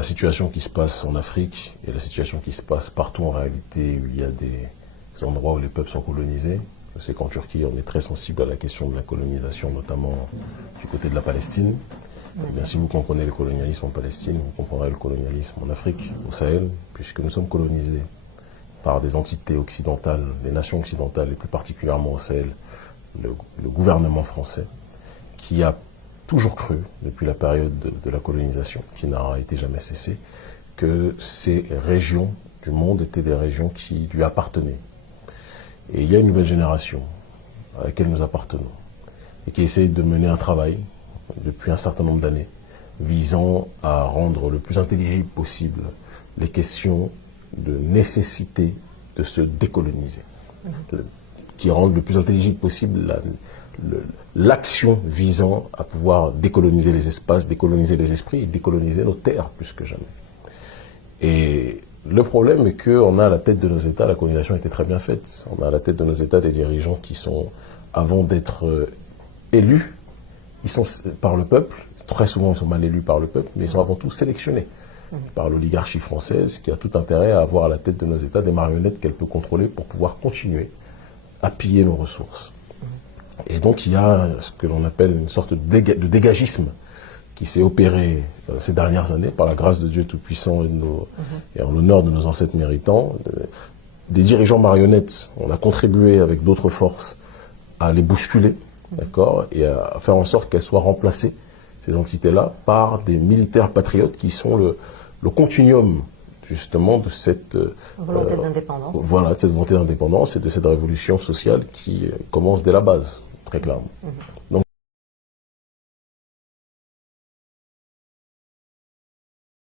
la situation qui se passe en Afrique et la situation qui se passe partout en réalité où il y a des endroits où les peuples sont colonisés. Je sais qu'en Turquie, on est très sensible à la question de la colonisation, notamment du côté de la Palestine. Eh bien, si vous comprenez le colonialisme en Palestine, vous comprendrez le colonialisme en Afrique, au Sahel, puisque nous sommes colonisés par des entités occidentales, des nations occidentales, et plus particulièrement au Sahel, le gouvernement français, qui a toujours cru, depuis la période de la colonisation, qui n'a été jamais cessée, que ces régions du monde étaient des régions qui lui appartenaient. Et il y a une nouvelle génération à laquelle nous appartenons, et qui essaye de mener un travail depuis un certain nombre d'années, visant à rendre le plus intelligible possible les questions de nécessité de se décoloniser, qui rendent le plus intelligible possible l'action visant à pouvoir décoloniser les espaces, décoloniser les esprits et décoloniser nos terres plus que jamais. Et le problème est qu'on a à la tête de nos États, la colonisation était très bien faite, on a à la tête de nos États des dirigeants qui sont, avant d'être élus, ils sont par le peuple, très souvent ils sont mal élus par le peuple, mais ils sont avant tout sélectionnés par l'oligarchie française qui a tout intérêt à avoir à la tête de nos États des marionnettes qu'elle peut contrôler pour pouvoir continuer à piller nos ressources. Et donc il y a ce que l'on appelle une sorte de dégagisme qui s'est opéré ces dernières années par la grâce de Dieu Tout-Puissant et en l'honneur de nos ancêtres méritants. Des dirigeants marionnettes, on a contribué avec d'autres forces à les bousculer, d'accord, et à faire en sorte qu'elles soient remplacées, ces entités-là, par des militaires patriotes qui sont le continuum justement de cette volonté d'indépendance. Voilà, de cette volonté d'indépendance et de cette révolution sociale qui commence dès la base, très clairement. Donc,